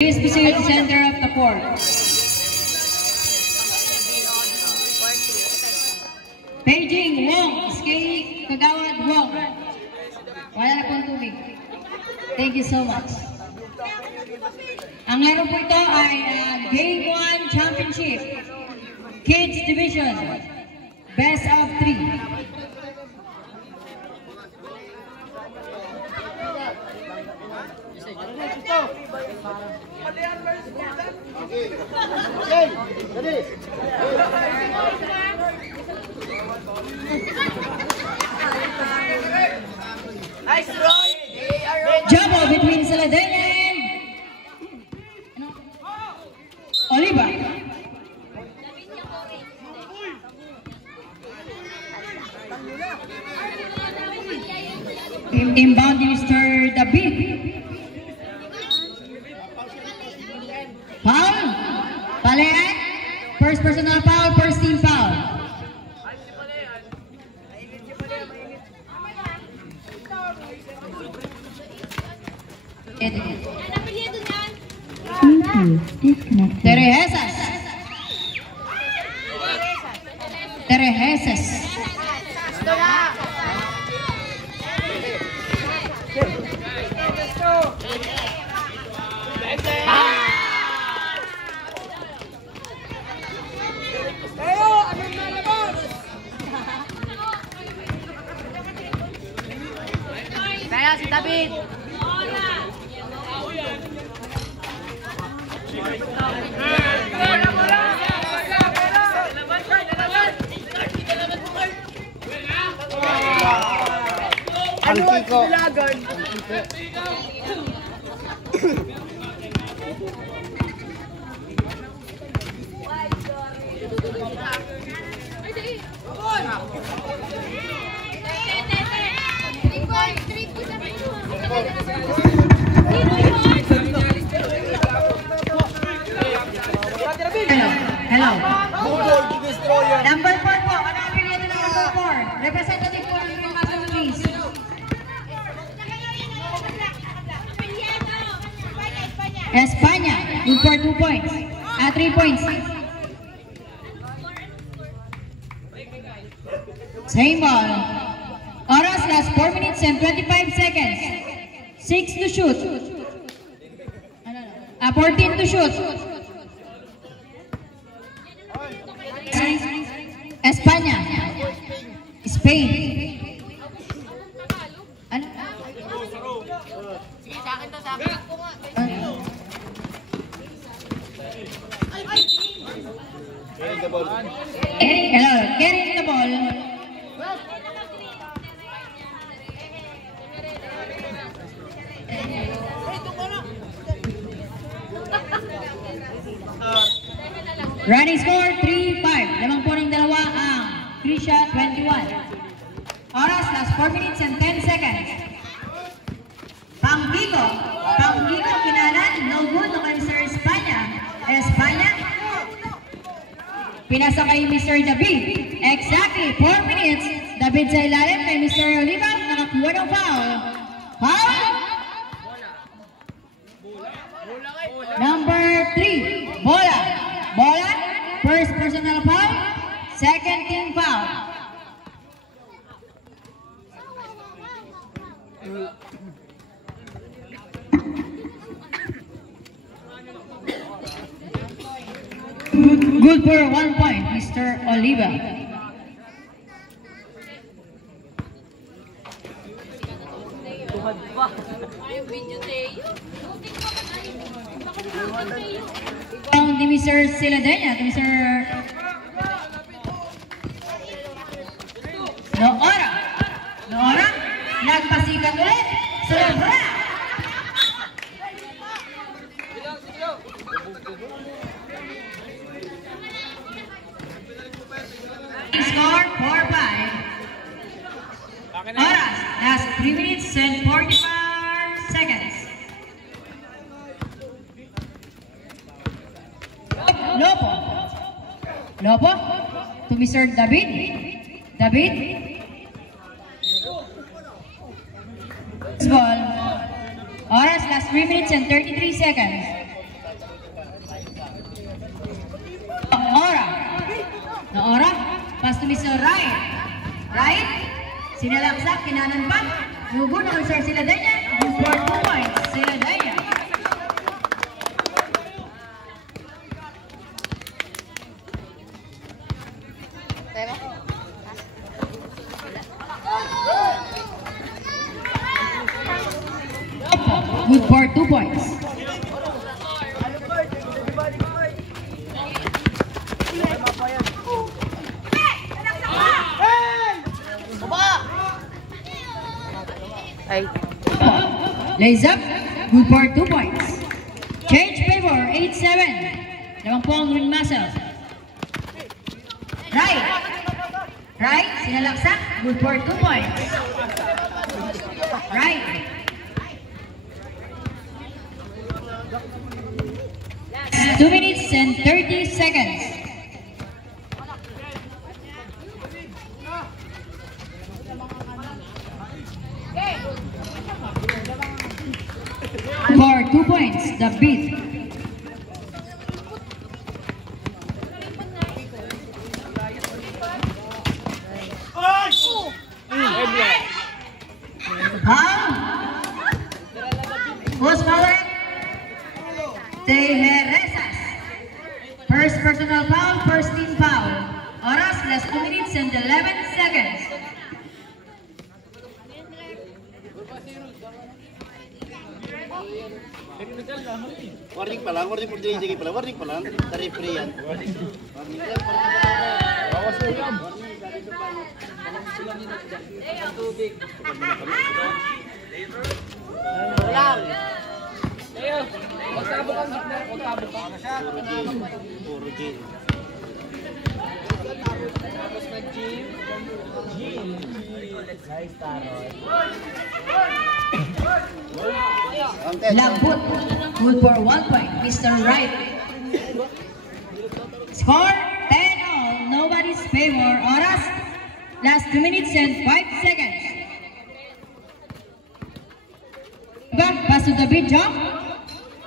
Please proceed to center of the court. Beijing Wong, Skay Kagawad Wong. Wala na pong tubig. Thank you so much. Ang laro po ito ay Game 1 Championship Kids Division Best of 3. Nice Roy! Jumbo between Saladena and Oliva. Inbound Mr. David. Foul. Palayan. First personal foul, first team foul. Terejesas. Terejesas. Kaya si David. Ang Kiko. Hello. Number 4 po. Ano ang pinili ng number 4? Representative po ng Master Luis. Espanya. Good for 2 points. 3 points. Same ball. Oras last 4 minutes and 25 seconds. 6 to shoot. 14 to shoot. Espanya. Spain. Ano? Sige, sa akin to, sa akin. Hello, carrying the ball. Running score 3-5. Lamang po ng dalawa ang Krisha 21. Oras last 4 minutes and 10 seconds. Panggigo. Panggigo kinanan. No good kay Mr. Espanya. Espanya. Pinasa kay Mr. David. Exactly 4 minutes. David sa ilalim kay Mr. Oliva. Nakakuha ng foul. Foul. Number 3. Bola. Bola. First personal foul. Second team foul. Good for 1 point, Mr. Oliva. Ang ni Mr. Siladenya, Mr. Noora. Noora, nagpasikat ulit. Sobra. Score 4-5. Oras, last 3 minutes and 45 seconds. Lopo. Lopo to Mr. David. David. Ball. Oras last 3 minutes and 33 seconds. Naora, pass to Mr. Right. Right, sinalaksak, kinanan pa. Nugo na Sir Siladaya. Good for 2 points, Siladaya. Good for 2 points. Ay. Lays up, good for 2 points. Change favor, 8-7. Lamang po ang ring muscle. Right. Right, sinalaksak, good for 2 points. Right. Last 2 minutes and 30 seconds. For 2 points, the beat. Most power, Tejeresas. First personal foul, first team foul. Oras, last 2 minutes and 11 seconds. Warning pa lang, warning po din pala, warning pa lang. Dari free yan. Puro gin. Lambut, good for 1 point, Mr. Right. Score 10-all, nobody's favor. Oras, last 2 minutes and 5 seconds. Back, pass to the beat, jump.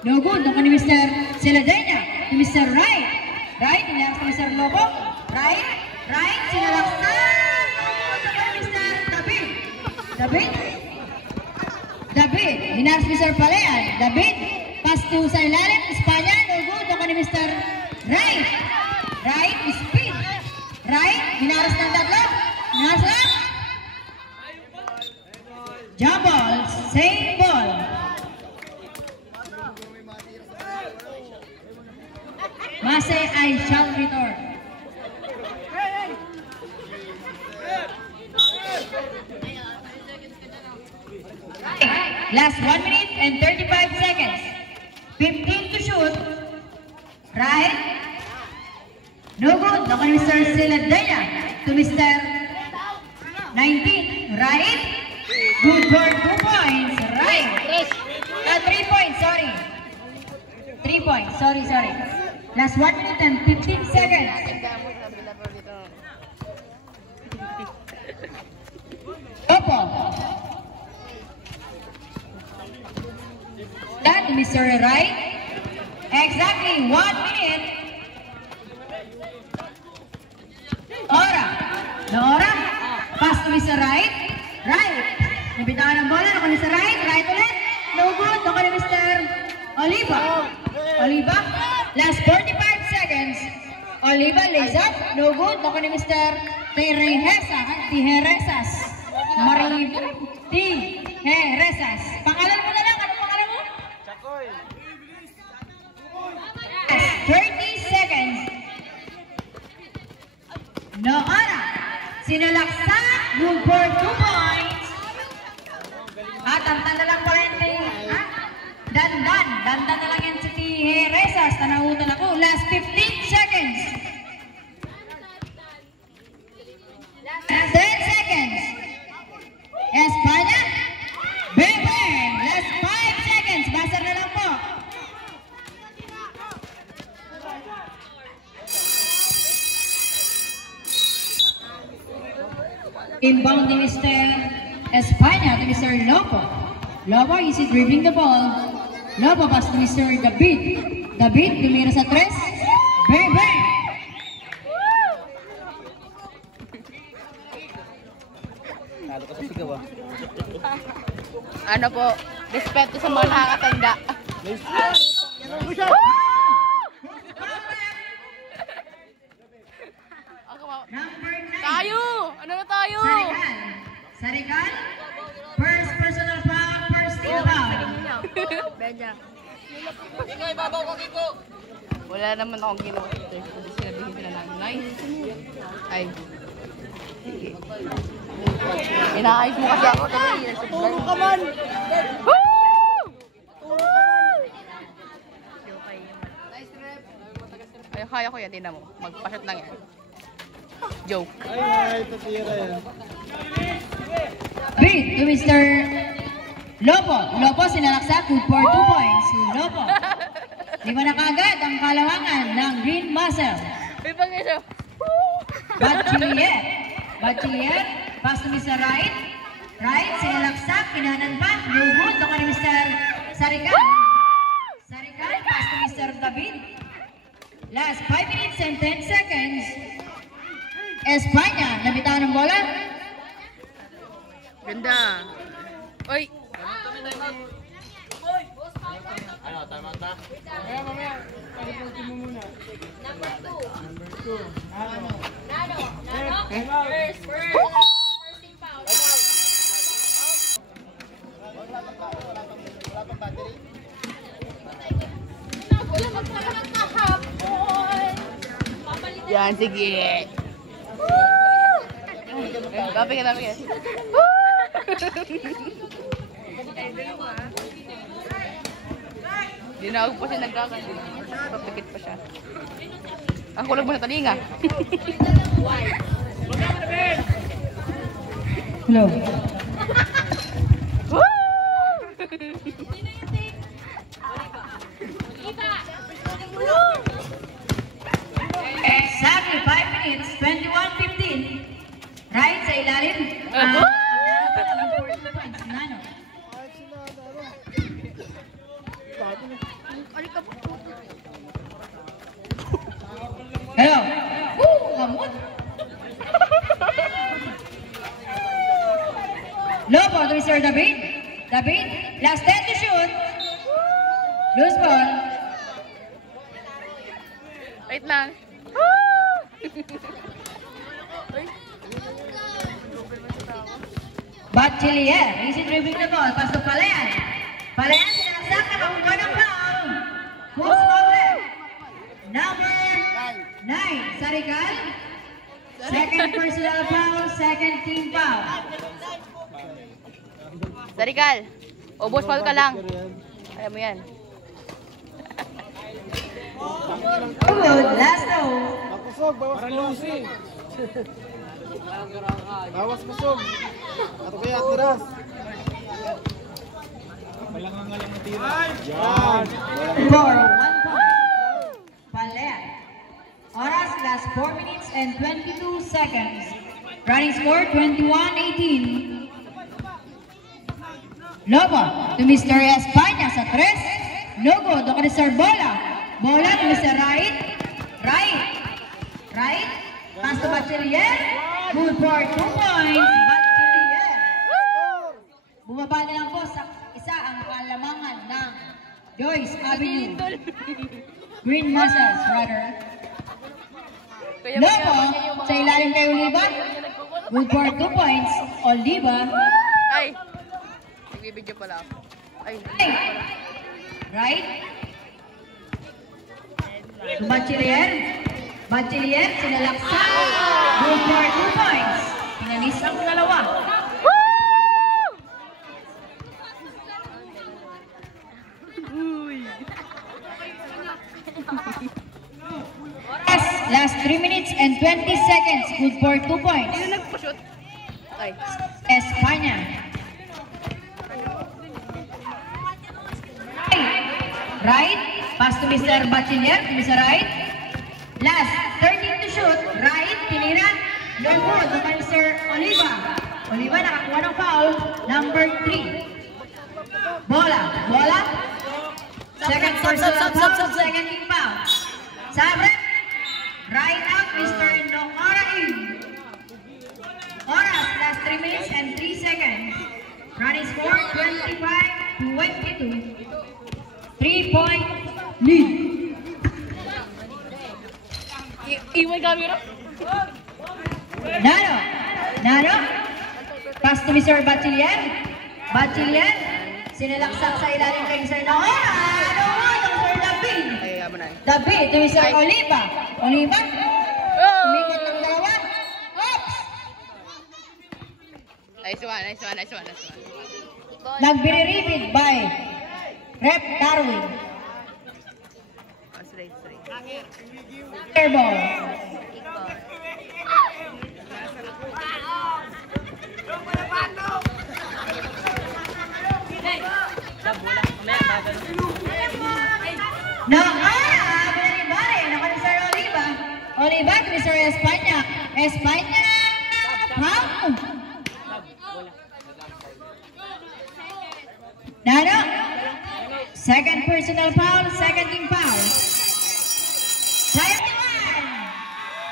No good, naman ni Mr. Siladaya to Mr. Right. Right, relax to Mr. Lobo. Right, right, sinalaksan. Mr. David. David. David, hinaras Mr. Palayan. David, pass to sa ilalim, Espanya, no good, naman ni Mr. Right. Right, speed. Right, hinaras ng tatlo. Hinaras lang. Jump ball, same ball. Mase, I shall return. Last 1 minute and 35 seconds. 15 to shoot. Right. No good. Naku ni Mr. Siladaya to Mr. 19. Right. Good for 2 points. Right. 3 points, sorry. 3 points, sorry. Last 1 minute and 15 seconds. Opo. That Mr. Right. Exactly 1 minute. Ora. Ora. Pass to Mr. Right. Right. Nabitawan ng bola. Naku Mr. Right. Right ulit. No good. Naku ni Mr. Oliva. Oliva. Last 45 seconds. Oliva lays up. No good. Naku ni Mr. Tijeresas. Tijeresas. Pangalan mo na lang. Anong pangalan mo? Chakoy. 30 seconds. Noora. Sinalaksak. Good for 2 points. At ang tanda lang pala yan kay Dandan na lang yan si Tijeresas. Tanahutan ako. Last 15 seconds. 10 seconds. Espanya. Bebe. Last 5 seconds. Basar na lang po. Inbound ni Mr. Espanya to Mr. Lopo. Lopo is dribbling the ball. Lopo pass to Mr. David. David tumira sa 3. Bang bang. po. Respeto sa mga nakakatanda. Number 9. Tayo! Ano na tayo? Sarigan. Sarigan. First personal foul, first team foul. Wala naman akong ginawa. Hindi sinabihin sila namin. Nice. Ay. Sige. Inaayos mo kasi ako. Turo ka man! Ay, kaya ko yan. Tingnan mo. Magpashot lang yan. Joke. Ay, tatira yan. Beat to Mr. Lopo. Lopo sinalaksak good for 2 points. Lopo. 5 na kagad ang kalawangan ng Green Muscle. May pang-isa. Bachiller. Bachiller. Pass to Mr. Right. Right. Sinalaksak. Kinanan pa. No good. Doon ka ni Mr. Sarigan. Sarigan. Pass to Mr. David. Last 5 minutes and 10 seconds. Espanya. Nabitawan ng bola. Ganda. Oy. Ano, tama ta? Yan, sige. Gabi ka, gabi ka. Dinawag pa siya nagkakas. Papikit pa siya. Ang kulag mo na talinga. Hello. Exactly 5 minutes, 21:15. Right sa ilalim. Hello. Kamot. Lopo to Mr. David. David, last 10 to shoot. Loose ball. Wait lang. Bachiller, easy dribbling the ball. Pass to Palayan. Palayan, sinalaksak na makuha ng foul. Post foul. Number 9, Sarigan. Second personal foul, second team foul. Sarikal. Obos foul ka lang. Alam mo yan. Good, last no. Kusog, bawas kusog. Bawas kusog. Ato kaya atras. Malangangalang matira. Yan. For 1 point. Palayan. Oras, last 4 minutes and 22 seconds. Running score, 21-18. Lobo to Mr. Espanya sa 3. Logo, doon ka ni Sir Bola. Bola to Mr. Right. Right. Pass to Bachiller. Good for 2 points. Bachiller. Bumaba na lang po sa isa ang kalamangan ng Joyce Avenue. Green Muscles, rather. Lobo, sa ilalim kay Oliva. Good for 2 points. Oliva. Ay. Nagbibidyo pala ako. Ay. Right. To Bachiller. Bachiller, sinalaksa. Good for 2 points. Pinalis ang dalawa. Last 3 minutes and 20 seconds. Good for 2 points. Sino nagpa-shoot? Ay. Espanya. Right. Pass to Mr. Bachiller. Mr. Right. Last 13 to shoot. Right. Tinira. No good. Doon Mr. Oliva. Oliva nakakuha ng foul. Number 3. Bola. Second personal foul. Second team foul. Sabre. Right out, Mr. Nongarain. Oras, last 3 minutes and 3 seconds. Running score, 25 Lead. Iwan camera. Nano. Nano. Pass to Mr. Bachiller. Bachiller. Sinalaksak sa ilalim kay Mr. Noah. Ano? Mr. David. Ay, aba na. David to Mr. Oliva. Oliva. Umikot ng dalawa. Oops. Nice one, nice one, nice one, nice one. Nagbiri-repeat by Rep Darwin. Straight, straight. Airball. No, binalibali. Naka ni Sir Oliva. Oliva to Mr. Espanya. Espanya. How? Nano. Second personal foul, second team foul. Sayang naman.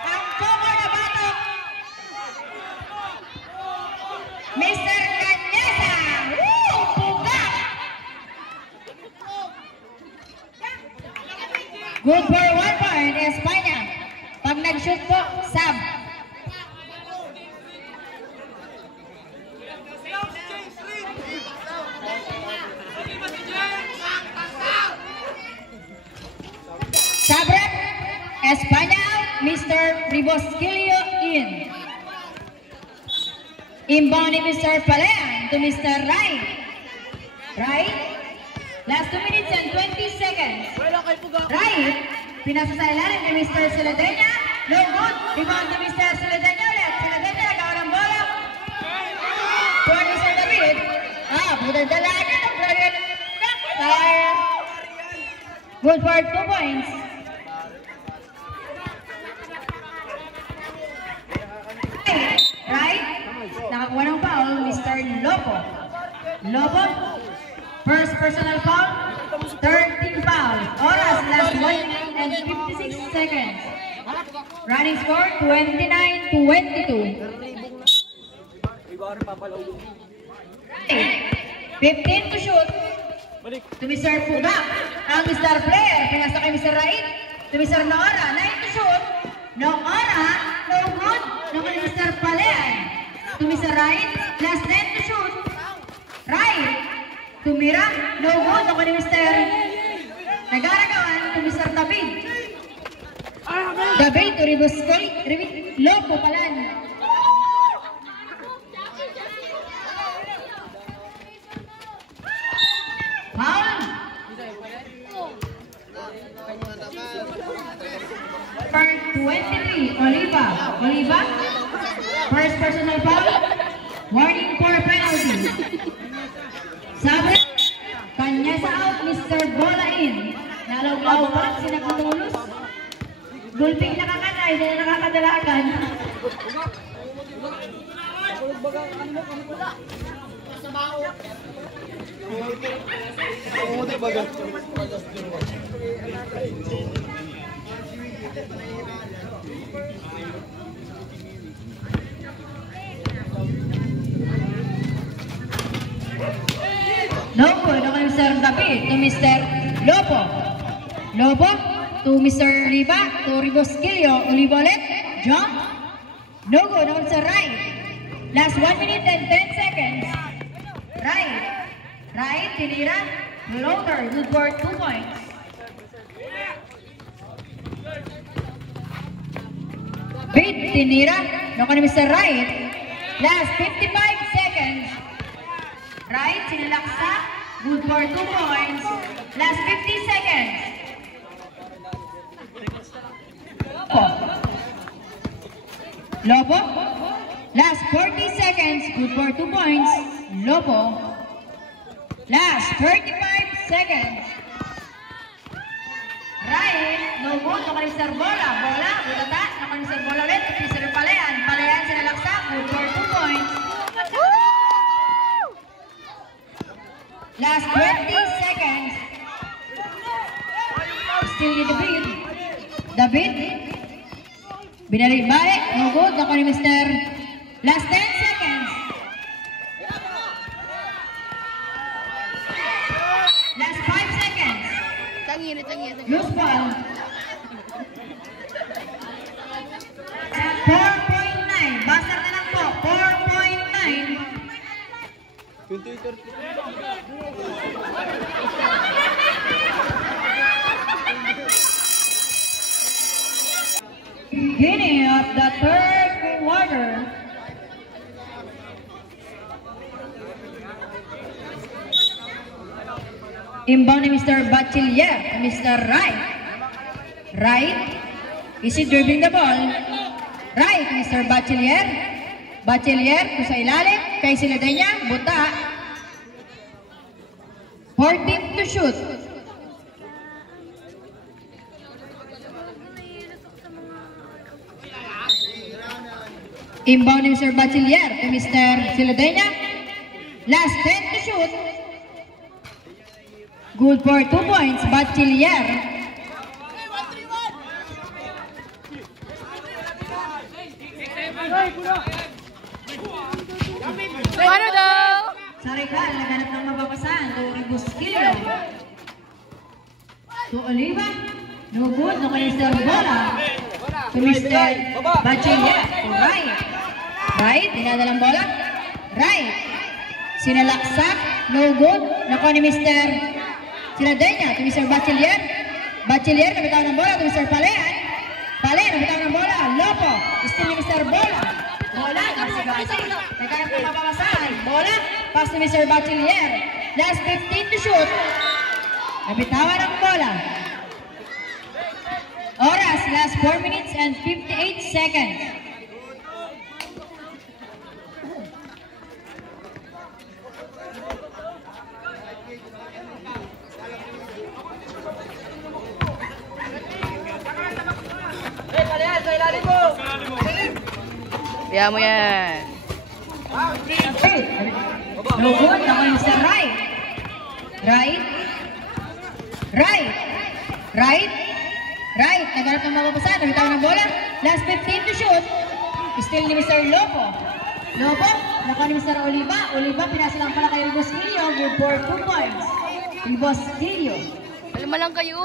Ang cover na batok. Mr. Cañasa. Woo! Puga. Good for 1 point, Espanya. Pag nag-shoot po, sub. Sabrep, Espanya out, Mr. Ribosquilio in. Inbound ni Mr. Palean to Mr. Wright. Right? Last 2 minutes and 20 seconds. Right? Pinasa sa ilalim ni Mr. Celedena. No good. Rebound to Mr. Celedena ulit. Celedena nagawa ng bola. For Mr. David. Budadalaga ng Dragon. Fire. Good for 2 points. Right? Nakakuha ng foul, Mr. Lopo. Lopo, first personal foul, 13 foul. Oras, last 1 minute and 56 seconds. Running score, 29-22. 15 to shoot. To Mr. Puga. Ang Mr. Player, pinasa kay Mr. Rait. To Mr. Nora, 9 to shoot. Nora, no good. No good Mr. Palean. To Mr. Rait, last 10 to shoot. Rait. To Mira, no good. No good Mr. Nagaragawan. To Mr. David. David to Riboscoy. Lopo palan. Foul. For 23, Oliva. Oliva. First personal foul. Warning for penalty. Sabre. Cañasa out, Mr. Bola in. Nalaw-law pa, sinakatulos. Gulping nakakatay, hindi na nakakadalagan. No good ako Mr. David to Mr. Lopo. Lopo to Mr. Riva to Ribosquilio. Olivolet. Jump. No good ako Mr. Right. Last 1 minute and 10 seconds. Right. Right. Tinira. Floater. Good for 2 points. Beat. Tinira. No good Mr. Right. Last 55 seconds. Right, sinalaksa. Good for 2 points. Last 50 seconds. Lobo. Last 40 seconds. Good for 2 points. Lobo. Last 35 seconds. Right, no good. No Mr. Bola. Bola. Budata. No Mr. Bola ulit. Mr. Palean. Palean sinalaksa. Good for 2 points. Last 20 seconds. Still ni David. David. Binalik-balik. No good. Ako ni Mr. Last 10 seconds. Last 5 seconds. Loose ball. 4.9. Basta na lang po. 4.9. Beginning of the third quarter. Inbound ni Mr. Bachiller, Mr. Wright. Wright, is he dribbling the ball? Right, Mr. Bachiller. Bachiller, kung sa ilalim, kay Siladenya, buta. 14 to shoot. Inbound ni Mr. Bachiller kay Mr. Siladenya. Last 10 to shoot. Good for 2 points, Bachiller. Paano daw? Sa Regal, naganap ng mababasahan to Busquillo. To Oliva. No good, no kay Mr. Bola. To Mr. Bachiller. To Right. Right, dinadalang bola. Right. Sinalaksak. No good, no ni Mr. Siladenya. To Mr. Bachiller. Bachiller, nabitaw ng bola. To Mr. Palean. Palean, nabitaw ng bola. Lopo. Still ni Mr. Bola. Bola, kasi nagkaroon ng mababasahan. Bola, pass ni Mr. Bachiller. Last 15 to shoot. Nabitawan ng bola. Oras, last 4 minutes and 58 seconds. Kaya mo yan. No good, ako yung Mr. Right. Right. Right. Right. Right. Naganap ng mababasahan. Nabitaw ng bola. Last 15 to shoot. Still ni Mr. Lopo. Lopo. Nakuha ni Mr. Oliva. Oliva, pinasa lang pala kay Busquillo. Good for 2 points. Busquillo. Kalma lang kayo.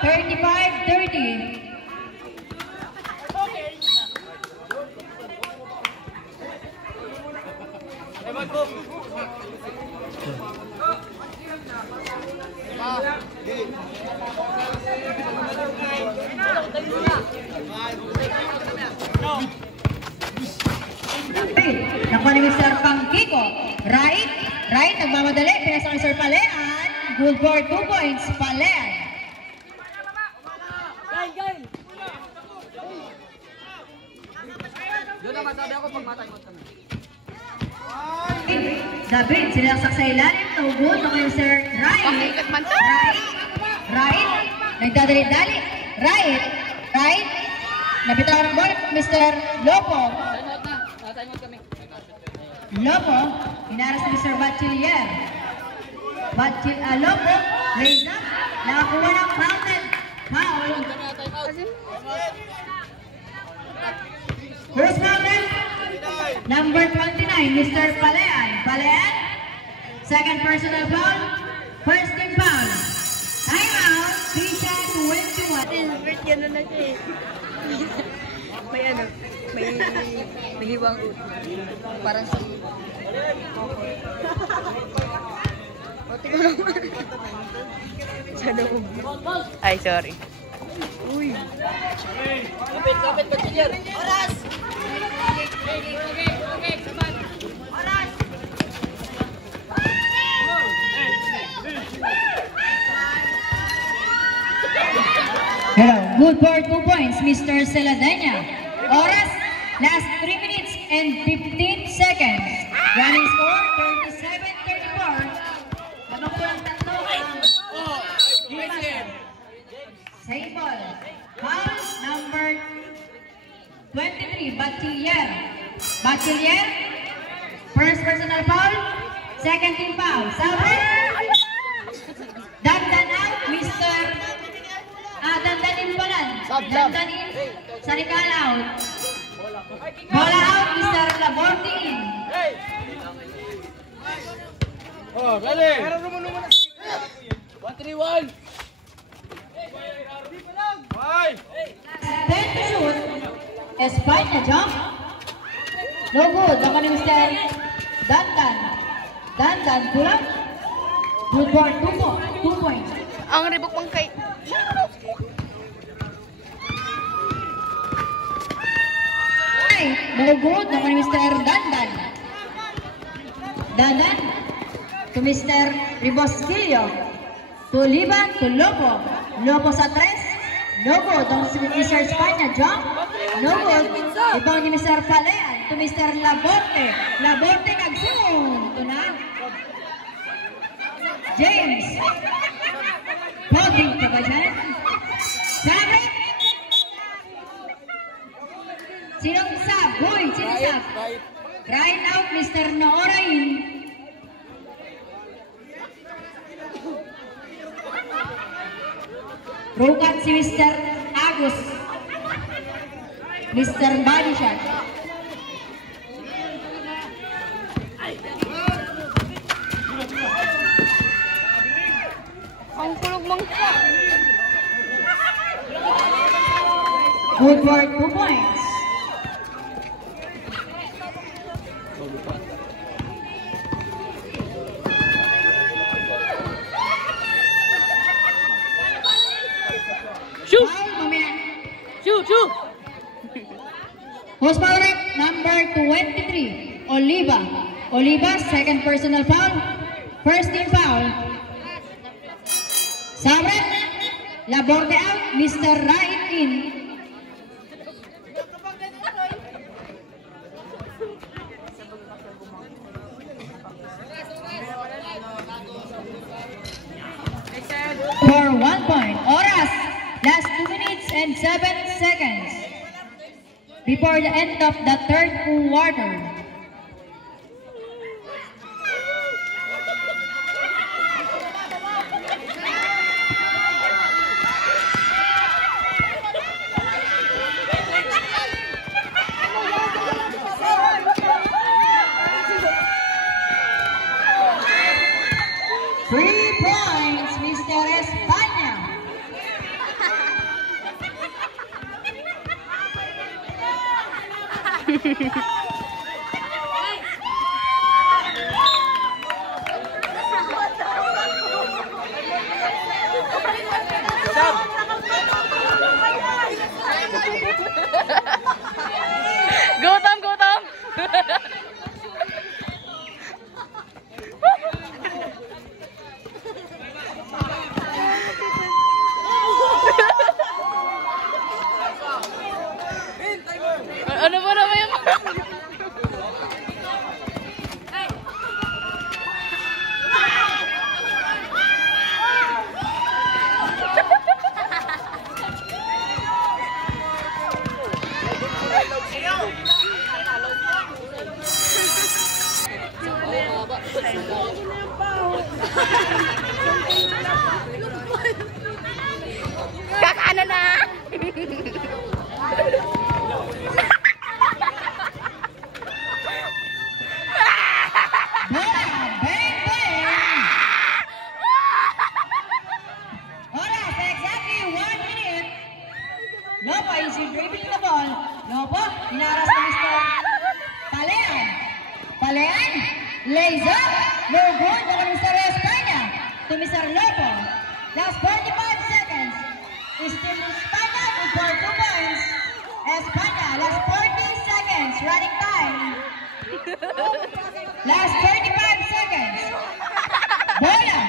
35-30. Nakuha ni Mr. Pangkiko. Right. Right. Nagmamadali. Pinasa ni Sir Palean. Good for 2 points. Palean. David, sinaksak sa ilalim. No good. No kay Sir Right. Pakikat man to. Right. Right. Nagdadali-dali. Right. Right. Nabitaw ng bola. Mr. Lopo. Lopo. Inaras ni Mr. Bachiller. Lopo. Raise up. Nakakuha ng mountain. Foul. First mountain. Number 29, Mr. Palean. Palean. Second personal foul. First team foul. Time out. Tisha 21. Birthday na siya eh. May ano, may hiwang parang si... Pati ko lang. Sa loob. Ay, sorry. Uy. Kapit, Bachiller. Oras! Oras! Hello. Good for 2 points, Mr. Celadenia. Oras, last 3 minutes and 15 seconds. Running score, 37-34. Ano po ang tatlo? Same ball. Foul number 23, Bachiller. Bachiller, first personal foul, second team foul. Sabi, dandan out, Mr. Dandanin pala. Dandanin, Sarikal out. Bola out, Mr. Laborti in. Oh, galing! 1-3-1. 10 to shoot. Espanya jump. No good. Naman ni Mr. Dandan. Dandan pulang. Good board. 2 points. Ang ribok pang kay... No good. Naman ni Mr. Dandan. Dandan. To Mr. Ribosquillo. To Liban. To Lopo. Lopo sa 3. No good. Ang Mr. Espanya jump. No good. Ibang ni Mr. Palean. To Mr. Laborte. Laborte nag-zoom. Ito na. James. Pogi ka ba dyan? Sabi. Sinong sab? Boy, sino sab? Crying out, Mr. Noorain. Rukat si Mr. Agus. Mr. Body Shot. Ang kulog mang... Good work, 2 points. Shoot! Foul, mamaya. Shoot! Host foul rep number 23, Oliva. Oliva, second personal foul. First team foul. Sabret, Laborde out, Mr. Right in. For 1 point. Oras, last 2 minutes and 7 seconds. Before the end of the third quarter. Gutom! Ano ba naman yung... Kakana na! Oras, exactly 1 minute. Lopo is dribbling the ball. Lopo, inaras na Mr. Palean. Palean, lays up. No good na Mr. Espanya. To Mr. Lopo. Last 45 seconds. Still Espanya for 2 points. Espanya, last 40 seconds. Running time. Last 35 seconds. Bola.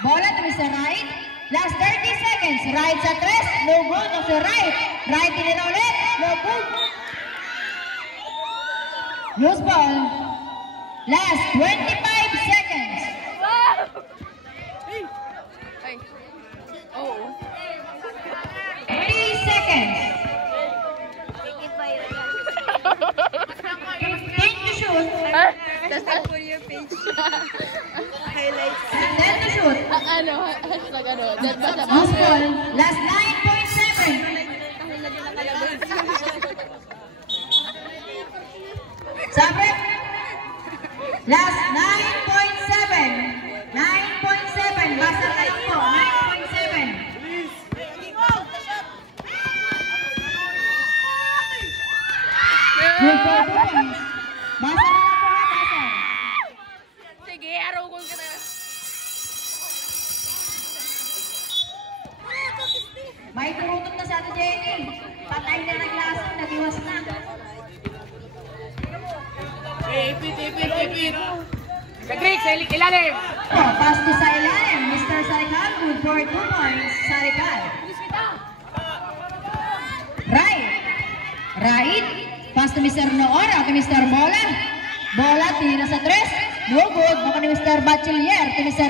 Bola to Mr. Right. Last 30 seconds. Right sa 3. No good. No sa right. Right din na ulit. No good. Loose ball. Last 25 seconds. Ay. Oo. 30 seconds. 15 to shoot. That's for your page. Highlights. And 10 to shoot. Ano? Hashtag ano? Dyan ba sa Loose ball. Last 9.7. Sabre. Last 9.7. 9.7. Basta lang po. May turutot na sa ato, Jenny. Patay na naglasang, nagiwas na. Ipit. Patrick, sa ilalim. Pass to sa ilalim. Mr. Sarikal, good for 2 points. Sarikal. Right. Pass to Mr. Noora, to Mr. Bola. Bola, tira sa 3. No good. Baka ni Mr. Bachelier, to Mr.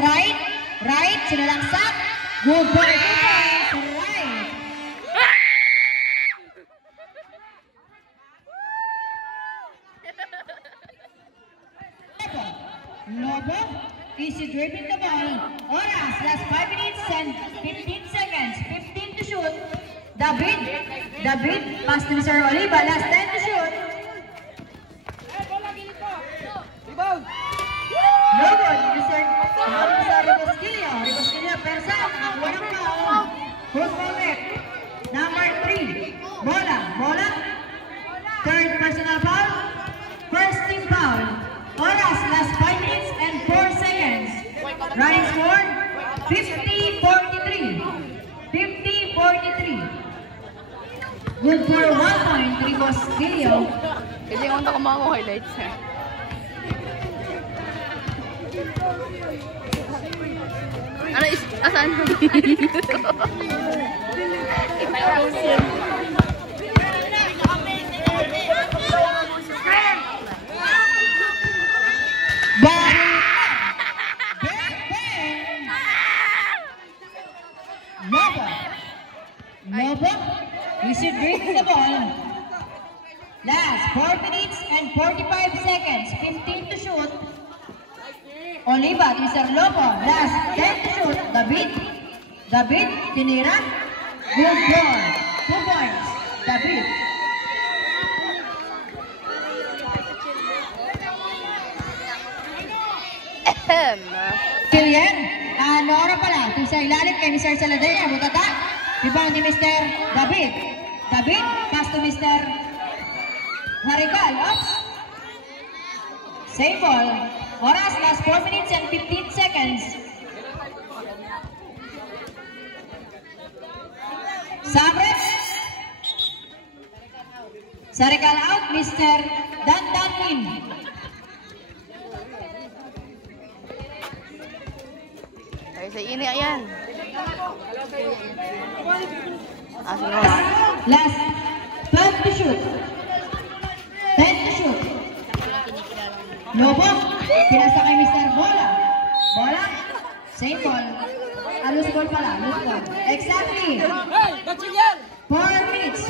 Right, sinalangsak. Good for 2 points. Right. Lobo, easy dribbling the ball. Oras, last 5 minutes and 15 seconds. 15 to shoot. David, pass to Mr. Oliva, last 10 to shoot. No good, Mr. Ribosquillo, Persa, walang foul. Who's correct? Number 3, Bola. Third personal foul, first team foul. Oras, last 5 minutes and 4 seconds. Running score, 50-43. 50-43. Good for 1 point, Ribosquillo. Kasi yung ako mga highlights. Ano is... Asan? Lobo, you should drink the ball. Last 4 minutes and 45 seconds. 15 to shoot. Oliva, Mr. Lobo. Last 10 to shoot. David, tinira. Good ball. 2 points. David. Kilian, Nora pala. Ito sa ilalim kay Mr. Saladena. Butata. Rebound ni Mr. David, pass to Mr. Harikal. Oops. Same ball. Oras, last 4 minutes and 15 seconds. Sabres. Sarikal out, Mr. Dandanin. Ay, sa ini ayan. Last 12 to shoot. 10 to shoot. Lobo, pinasa kay Mr. Bola. Same ball. Loose ball pala, loose ball. Exactly. 4 minutes.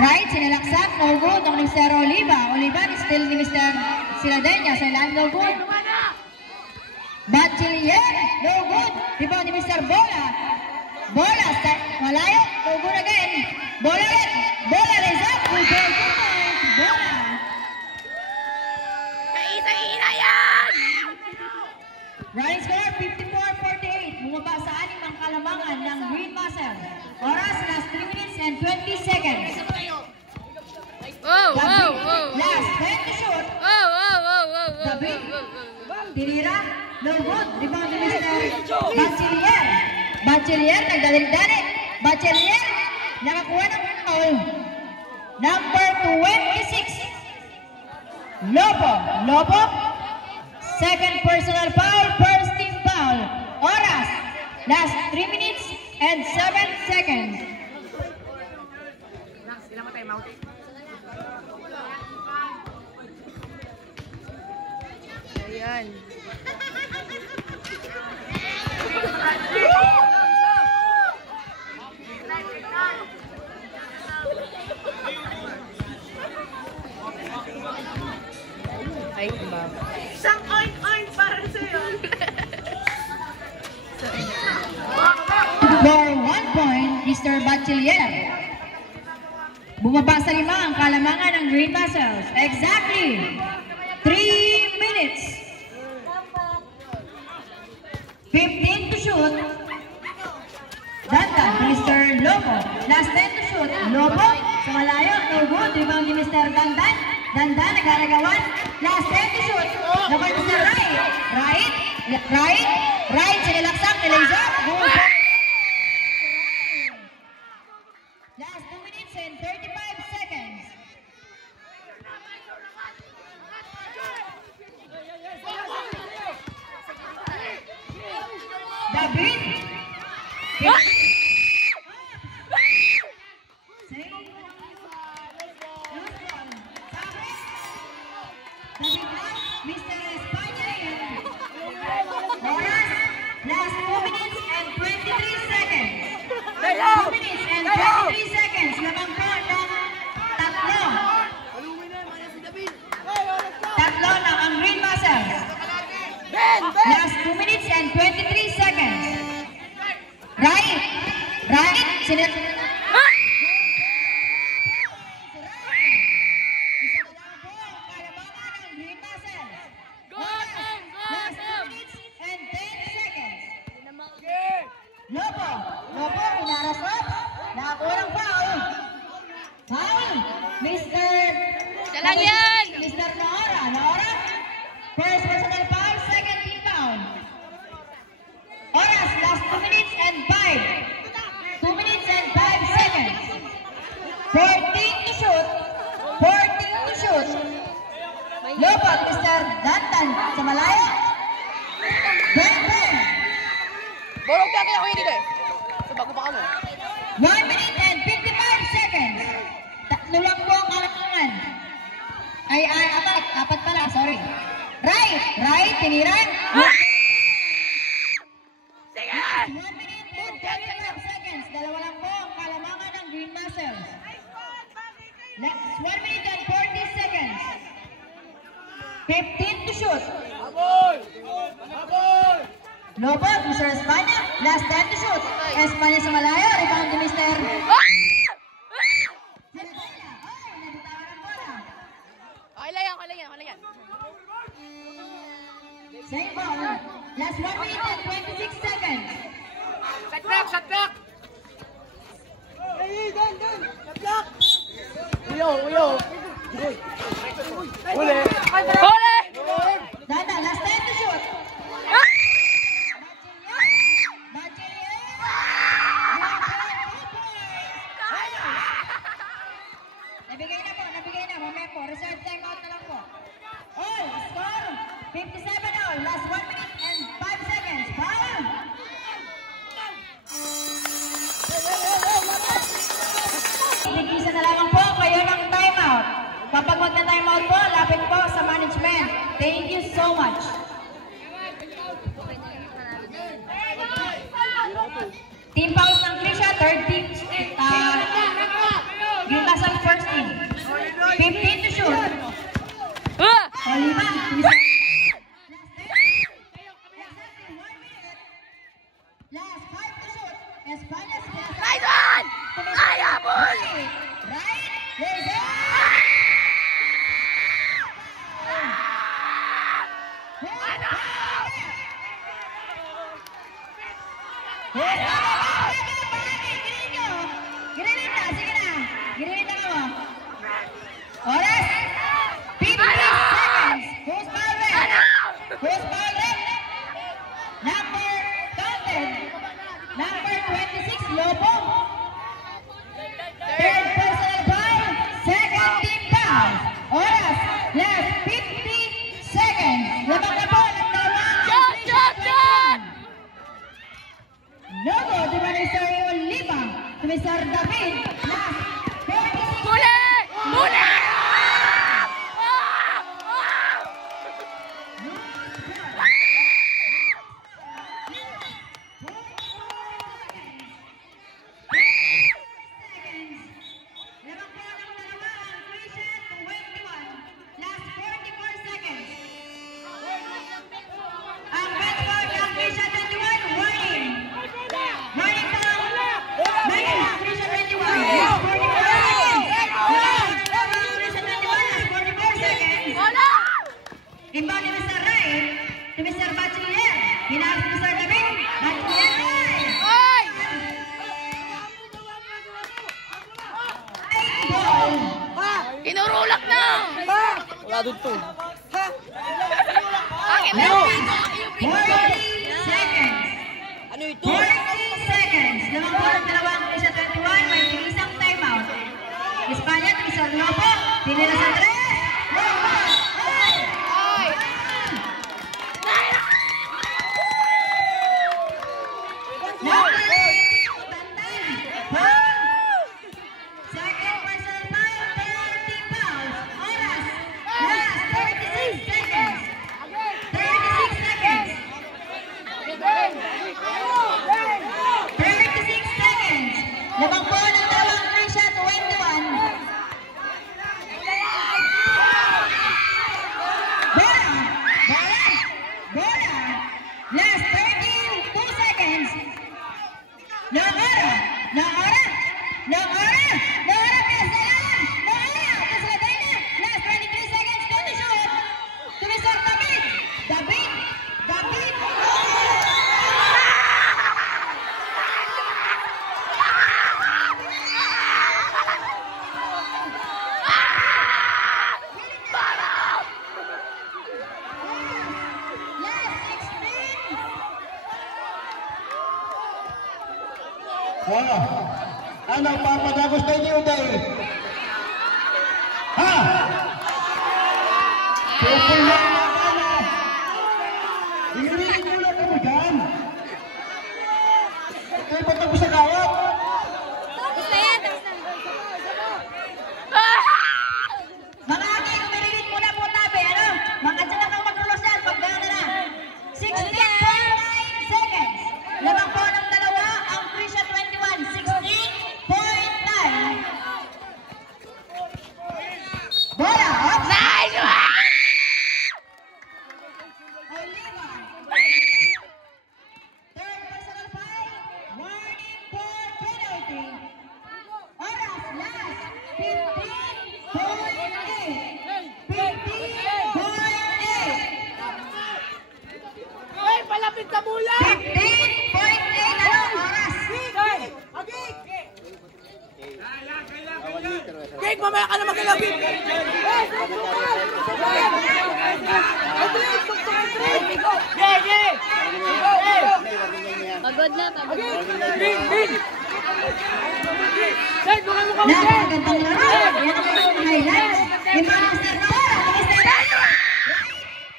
Right, sinalaksak, no good ang Mr. Oliva. Oliva is still ni Mr. Siladenya sa ilan, no good. Bachelier, no good. Rebound ni Mr. Bola, malayo, no good again. Bola raise up, good goal, Bola. Kaisa-ina yan! Running score, 54-48. Bumaba sa 6 ang kalamangan ng Green Muscle. Oras, last 3 minutes and 20 seconds. Wow! Last 10 to shoot. David, tinira, no good. Rebound ni Mr. Bachelier, nagdalik-dalik. Bachelier, nakakuha ng foul. Number 26. Lobo, second personal foul, first team foul. Oras, last 3 minutes and 7 seconds. Ayan. Ay, ma'am. Isang oink-oink para sa'yo. For 1 point, Mr. Bachelier. Bumaba sa 5 ang kalamangan ng Green Muscles. Exactly 3 minutes. 15 to shoot. Dandan, Mr. Lobo. Last 10 to shoot. Lobo, sa malayo, no good. Rebound ni Mr. Dandan, nagharagawan. Last 10 to shoot. Dapat Mr. Right. Right. Right. Sinalaksak. Nilazak. Last 2 minutes and 35 seconds. David. Mr. Espanya. Oras. Last 2 minutes and 23 seconds. 2 minutes and 23 seconds. Lamang po ng tatlo. Tatlo na ang Green Muscles. Last 2 minutes and 23 seconds. Right. Right. Isa na lang po ang kalamangan ng Green Muscles. Last 2 minutes and 10 seconds. Lobo. Lobo, inarasap. Nakakurang foul. Foul. Mr. Lang yan! Mr. Nora. Nora. First personal foul, second team foul. Oras, last 2 minutes and 5. 2 minutes and 5 seconds. 14 to shoot. 14 to shoot. Lobo, Mr. Dantan sa malayo. Dantan. Borong kaya ako yun eh. So bago pa ka mo. 1 minute and 55 seconds. Tatlo lang po ang kalamangan. Ay, apat pala, sorry. Right, tiniran. 1 minute and 55 seconds. Dalawa lang po ang kalamangan ng Green Muscles. Next, 1 minute and 40 seconds. 15 to shoot. Lobo, Mr. Espanya. Last 10 to shoot. Espanya sa malayo. Rebound to Mr. Okay lang yan. Same ball. Last 1 minute and 26 seconds. Shot clock! Uyo. Huli. Dada, last 10 to shoot. Nabigay na. Mamaya po. Reserve time out na lang po. All, score. 57 all. Last 1 minute and 5 seconds. Foul. Nag-isa na lamang po kayo ng timeout. Kapag magna-timeout po, lapit po sa management. Thank you so much. Team fouls ng Trisha, third team. Green Muscle first team. 15 to shoot. Olivan. Last 5 to shoot. Espanya. Right on! Ayabol! Right. There's it. Girilita mo. Oras. 50 seconds. Who's ball red? Who's ball red? Number counted. Number 26, Lobo. Third personal foul. Second team foul. Oras. Last 50 seconds. Labang na po. Shot! Logo to Mr. Oliva. To Mr. David. Last 46 Muli! Inbound ni Mr. Ray to Mr. Bachiller. Hinaas ni Mr. David. Bachiller. Ay! Ball. Kinurulak na! Wala doon to. Akin na! Ball. seconds. Lamang po ng dalawang Krisa 21, may isang timeout. Espanya, Mr. Lopo, tinira sa 3. Second personal foul, penalty fouls. Oras, last 36 seconds. 36 seconds. 36 seconds. Lamang po ng dalawang Krisa 21. Bola. Last 32 seconds. No hora. Last 23 seconds. Go to shoot. To Mr. David. Ano papadagos na inyo dahil? Ha? Pupul na na. Ingriin mo na kami dyan. Kaya patagos sa kawat. Mga ate, kumirinig muna po tabi, ano? Mga dyan lang ang magrulos yan, pagdaan na. 16.9 seconds. Lamang po ng dalawa, ang Krisa 21, 16.9. Bola, up. Nice! Third personal foul, warning for penalty. Oras, last 15.8. 15.8. Ay, palapit sa mula! 15.8 ano oras? Kate, mamaya ka na magkalapit! Pagod na. Napakagandang laro. Yan ang mga highlights. Yung mga Mr. Nora, Mr. Nora.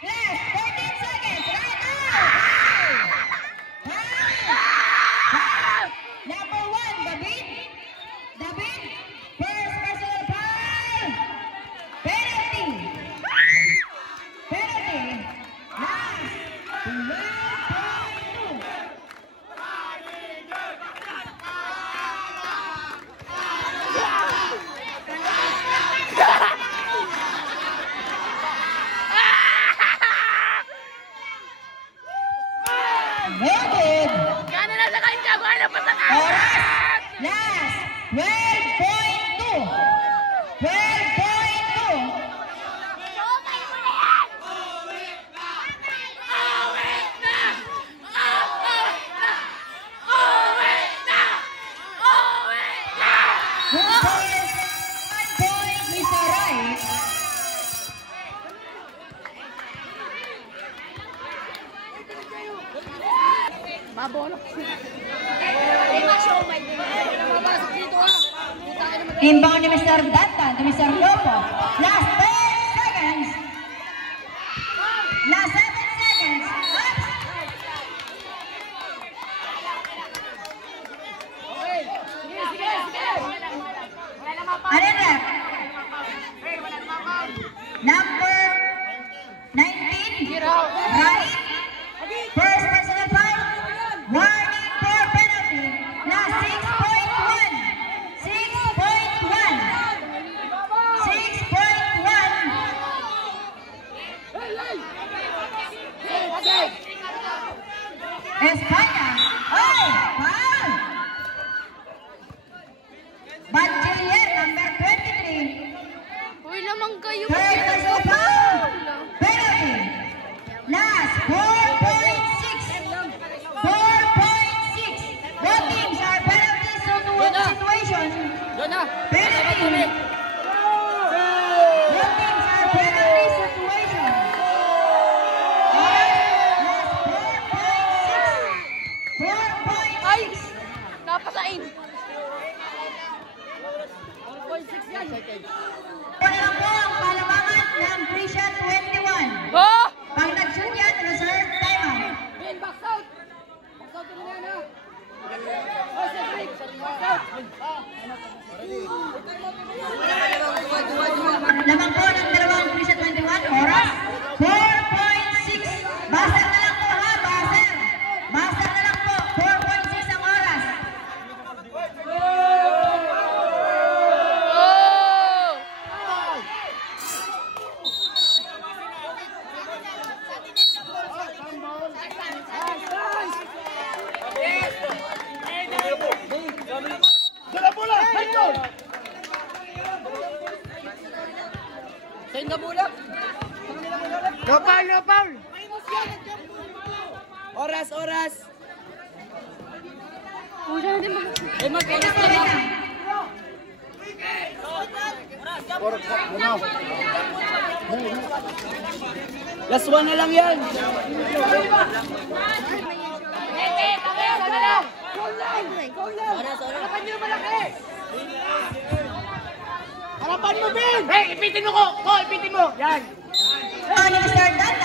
Last 14 seconds. Right now. Number 1, David. First personal foul. Penalty. Last 12.2. Noted. Gano'n na sa kanya? Gano'n pa sa kanya? Oras. Last 12.2. 12.2. One point, Mr. Right. Inbound ni Mr. Dantan to Mr. Lopo. Last 10 seconds. Last 7 seconds. Ano na? Number 19. Right. First personal foul. Warning for penalty. Last 6.1. 6.1. 6.1. Espanya. Oh, foul. Bachiller, number 23. Uy, lamang kayo. Third personal foul. Penalty. Last 4.6. 4.6. Both teams are penalty situation. Penalty. Both teams are penalty situation. Last 4.6. 4.6. No foul, no foul. Oras, oras. Last one na lang yan. Harapan mo, Ben! Hey, ipitin mo ko! Ipitin mo! Yan! Ni Mr. Dan